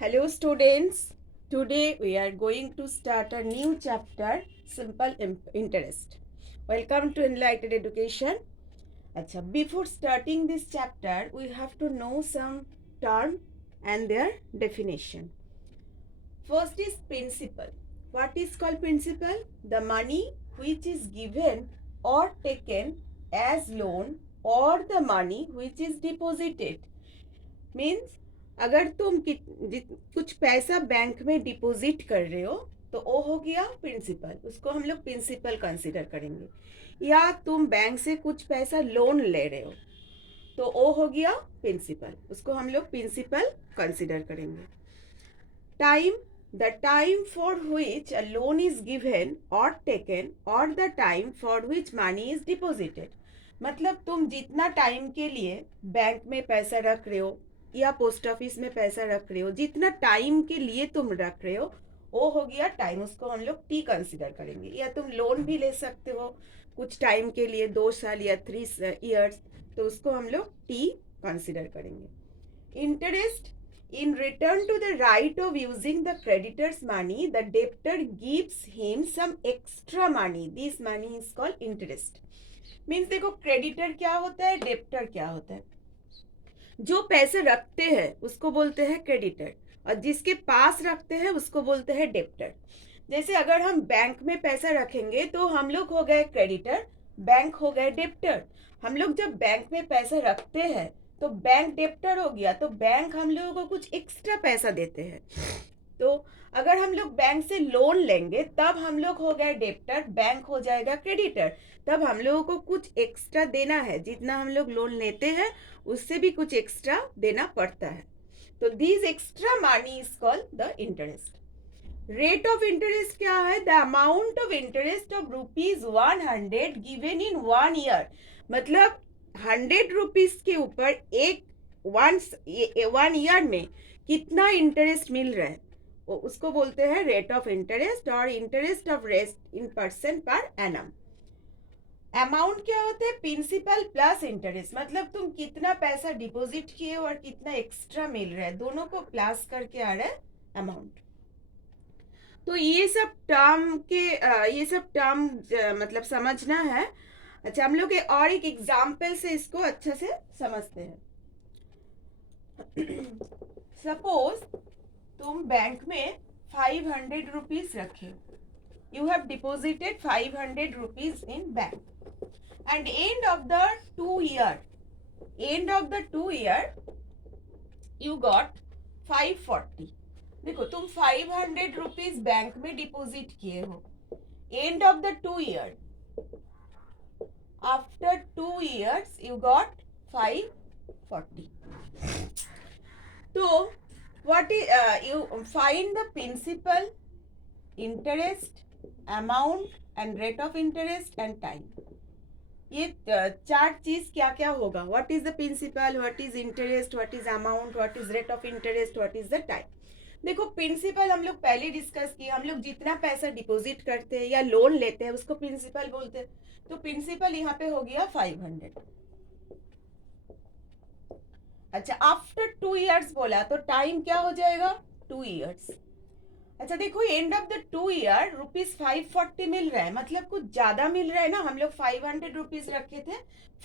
Hello students, today we are going to start a new chapter, Simple Interest. Welcome to Enlightened Education. Acha, before starting this chapter, we have to know some term and their definition. First is principal. What is called principal? The money which is given or taken as loan or the money which is deposited. Means अगर तुम कुछ पैसा bank में deposit कर रहे हो तो वो हो गया प्रिंसिपल, उसको हम लोग प्रिंसिपल कंसीडर करेंगे। या तुम बैंक से कुछ पैसा लोन ले रहे हो तो वो हो गया प्रिंसिपल, उसको हम लोग प्रिंसिपल कंसीडर करेंगे। Time, the time for which a loan is given और टेकन और the time for which money is deposited. मतलब तुम जितना टाइम के लिए बैंक में पैसा रख रहे हो या पोस्ट ऑफिस में पैसा रख रहे हो, जितना टाइम के लिए तुम रख रहे हो वो हो गया टाइम, उसको हम लोग टी कंसीडर करेंगे। या तुम लोन भी ले सकते हो कुछ टाइम के लिए, 2 साल या 3 इयर्स, तो उसको हम लोग टी कंसीडर करेंगे। Interest, in return to the right of using the creditor's money, the debtor gives him some extra money. This money is called interest. Means देखो क्रेडिटर क्या होता है, डेप्टर क्या होता है। जो पैसे रखते हैं उसको बोलते हैं क्रेडिटर और जिसके पास रखते हैं उसको बोलते हैं डेप्टर। जैसे अगर हम बैंक में पैसा रखेंगे तो हम लोग हो गए क्रेडिटर, बैंक हो गए डेप्टर। हम लोग जब बैंक में पैसा रखते हैं तो बैंक डेप्टर हो गया, तो बैंक हम लोगों को कुछ एक्स्ट्रा पैसा देते हैं। तो अगर हम लोग बैंक से लोन लेंगे तब हम लोग हो गए डेप्टर, बैंक हो जाएगा क्रेडिटर। तब हम लोगों को कुछ एक्स्ट्रा देना है, जितना हम लोग लोन लेते हैं उससे भी कुछ एक्स्ट्रा देना पड़ता है। तो this extra money is called the interest. Rate of interest क्या है? The amount of interest of ₹100 given in 1 year. मतलब 100 रुपीज के ऊपर एक 1 ईयर में कितना इंटरेस्ट मिल रहा है उसको बोलते हैं रेट ऑफ इंटरेस्ट, और interest of rest in percent per annum. Amount क्या होता है? प्रिंसिपल प्लस इंटरेस्ट, मतलब तुम कितना पैसा डिपॉजिट किए और कितना एक्स्ट्रा मिल रहा है, दोनों को प्लस करके आ रहा है अमाउंट। तो ये सब टर्म मतलब समझना है। अच्छा, हम लोग और एक एग्जाम्पल से इसको अच्छा से समझते हैं। सपोज तुम बैंक में 500 रुपीज रखे, you have deposited 500 rupees in bank and end of the 2 year you got 540। देखो तुम 500 रुपीज बैंक में डिपॉजिट किए हो, end of the 2 year, after 2 years you got 540। तो what is you find the principal, interest, amount and rate of interest and time। ये 4 चीज क्या क्या होगा? What is the principal, what is interest, what is amount, what is rate of interest, what is the time. देखो principal हम लोग पहले discuss किए, हम लोग जितना पैसा डिपॉजिट करते हैं या लोन लेते हैं उसको प्रिंसिपल बोलते हैं। तो प्रिंसिपल यहाँ पे हो गया 500। अच्छा, आफ्टर 2 years बोला तो टाइम क्या हो जाएगा? 2 years। अच्छा देखो, एंड ऑफ द 2 year ₹540 मिल रहा है, मतलब कुछ ज्यादा मिल रहा है ना। हम लोग 500 रुपीज रखे थे,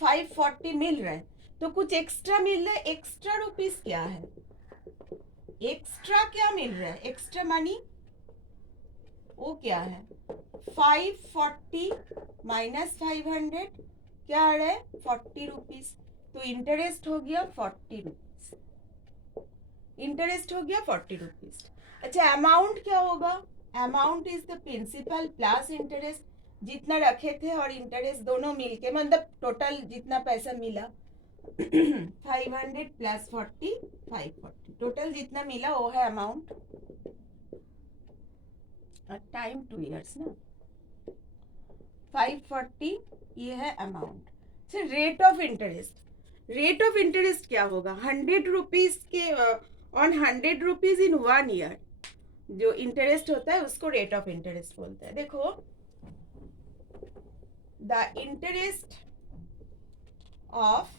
540 मिल रहा है, तो कुछ एक्स्ट्रा मिल रहा है। एक्स्ट्रा रुपीज क्या है? एक्स्ट्रा क्या मिल रहा है? एक्स्ट्रा मनी वो क्या है? 540 माइनस 500 क्या आ रहा है? 40 रुपीज। तो इंटरेस्ट हो गया 40 रुपीज, इंटरेस्ट हो गया 40 रुपीज। अच्छा, अमाउंट क्या होगा? Amount is the principal plus interest, जितना रखे थे और इंटरेस्ट दोनों मिलके, मतलब टोटल जितना पैसा मिला 500 प्लस 40 540, टोटल जितना मिला वो है अमाउंट। टाइम 2 years ना, 540 ये है अमाउंट। अच्छा, rate of interest, rate of interest क्या होगा? 100 रुपीज के ऑन 100 रुपीज इन 1 ईयर जो इंटरेस्ट होता है उसको रेट ऑफ इंटरेस्ट बोलते हैं। देखो, the interest of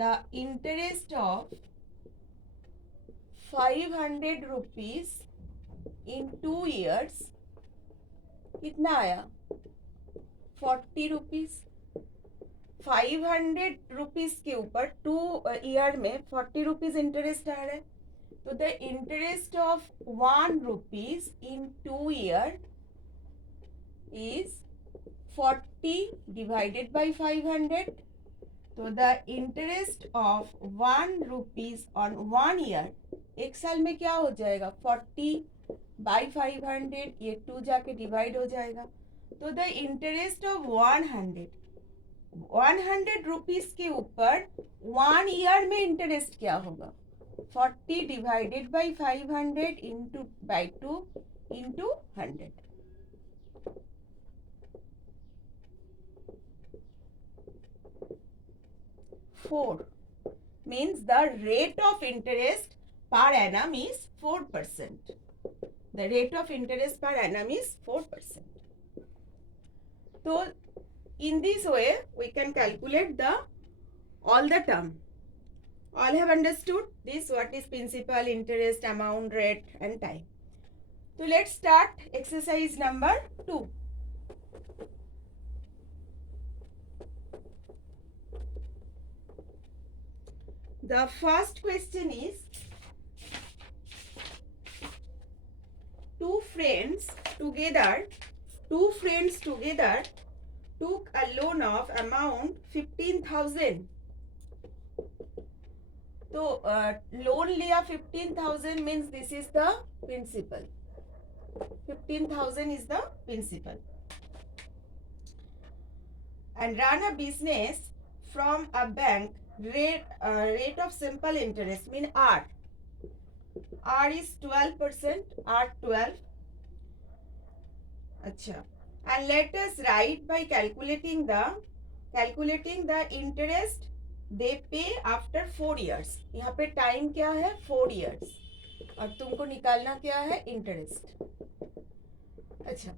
the interest of 500 rupees in 2 years कितना आया 40 रुपीज 500 रुपीज के ऊपर 2 ईयर में 40 रुपीज इंटरेस्ट आ रहा है तो the interest of 1 rupees in 2 year is 40 divided by 500 तो the interest of 1 rupees on 1 year एक साल में क्या हो जाएगा 40 बाई 500 ये 2 जाके डिवाइड हो जाएगा तो द इंटरेस्ट ऑफ 100 रुपीज के ऊपर 1 ईयर में इंटरेस्ट क्या होगा 40 divided by 500 into by 2 into 100 4 means the rate of interest per annum is 4%. The rate of interest per annum is 4%. So, in this way, we can calculate the all the term. All have understood this? What is principal, interest, amount, rate, and time? So, let's start exercise number 2. The first question is two friends together took a loan of amount 15,000 तो loan लिया 15,000 means this is the principal 15,000 is the principal and run a business from a bank rate of simple interest mean R is 12% R 12 अच्छा and let us write by calculating the interest they pay after 4 years यहाँ पे time क्या है 4 years और तुमको निकालना क्या है इंटरेस्ट अच्छा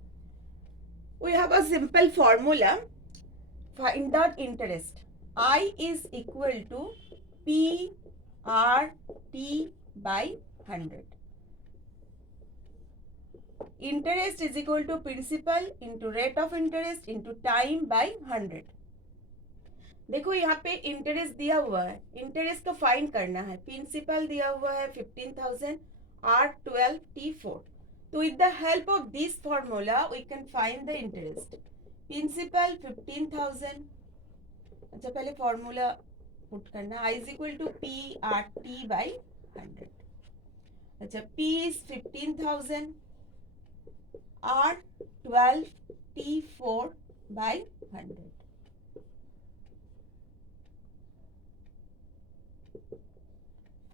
we have a simple formula find out interest I is equal to P R T by 100 interest is equal to principal into rate of interest into time by 100 देखो यहाँ पे इंटरेस्ट दिया हुआ है इंटरेस्ट का find करना है principal दिया हुआ है 15,000 R 12 T 4 तो with the help of this formula we can find the interest principal 15,000 अच्छा पहले फॉर्मूला पुट करना I is equal to P R T by 100 अच्छा P is 15,000 R 12 T 4 by 100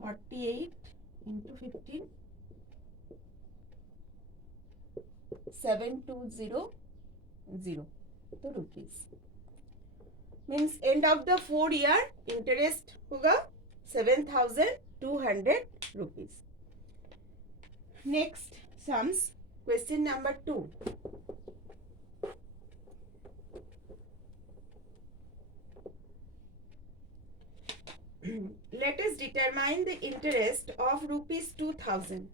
48 into 15 7200 तो rupees means end of the 4 year interest होगा 7,200 rupees. Next sums question number 2. Let us determine the interest of rupees 2,000.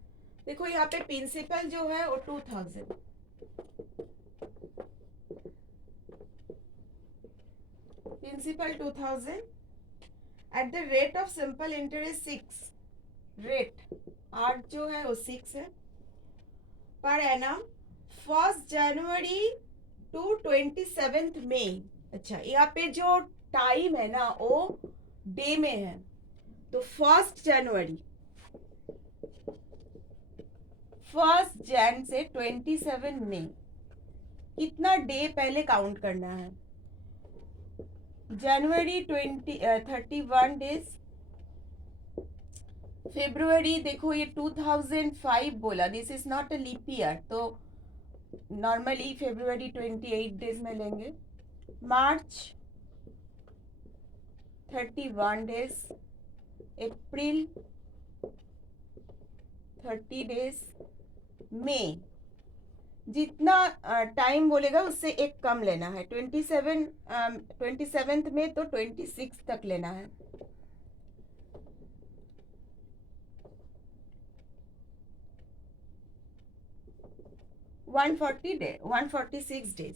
देखो यहाँ पे principal जो है वो 2,000 principal 2000 at the rate of simple interest 6 rate R जो है वो 6 है पर एनम 1 जनवरी टू 27 मई अच्छा यहाँ पे जो टाइम है ना वो डे में है तो 1 जनवरी 1 जैन से 27 मई कितना डे पहले काउंट करना है जनवरी 31 डेज फेब्रुवरी देखो ये 2005 बोला this is not a leap year तो नॉर्मली फेब्रुवरी 28 डेज में लेंगे मार्च 31 डेज अप्रैल 30 डेज मई जितना टाइम बोलेगा उससे एक कम लेना है 27 में तो 26 तक लेना है 146 डेज।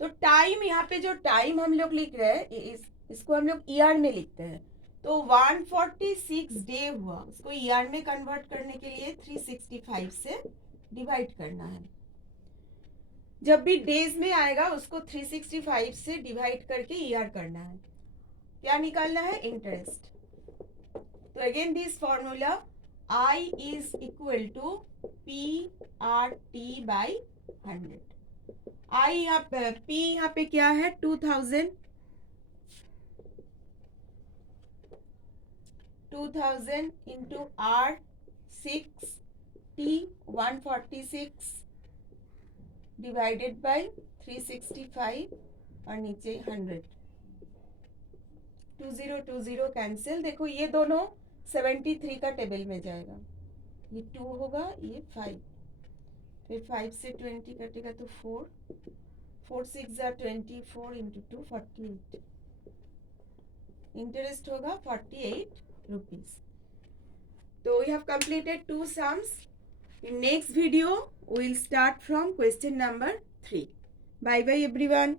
तो टाइम, यहाँ पे जो टाइम हम लोग लिख रहे हैं इसको हम लोग ईयर में लिखते हैं। तो 146 डे हुआ, उसको ईयर में कन्वर्ट करने के लिए 365 से डिवाइड करना है। जब भी डेज में आएगा उसको 365 से डिवाइड करके ईयर करना है। क्या निकालना है? इंटरेस्ट। तो again this formula I is equal to PRT by 100। I यहाँ पे P यहाँ पे क्या है? 2000 into R 6T 146 divided by 365 और नीचे 100। 20 कैंसिल। देखो ये दोनों 73 का टेबल में जाएगा। ये 2 होगा, ये 5, फिर 5 से 20 कटेगा तो 4, 4 6 24 इंटू 2 48। इंटरेस्ट होगा 48 रुपीज। तो we have completed 2 sums. In next video we will start from question number 3. Bye bye everyone.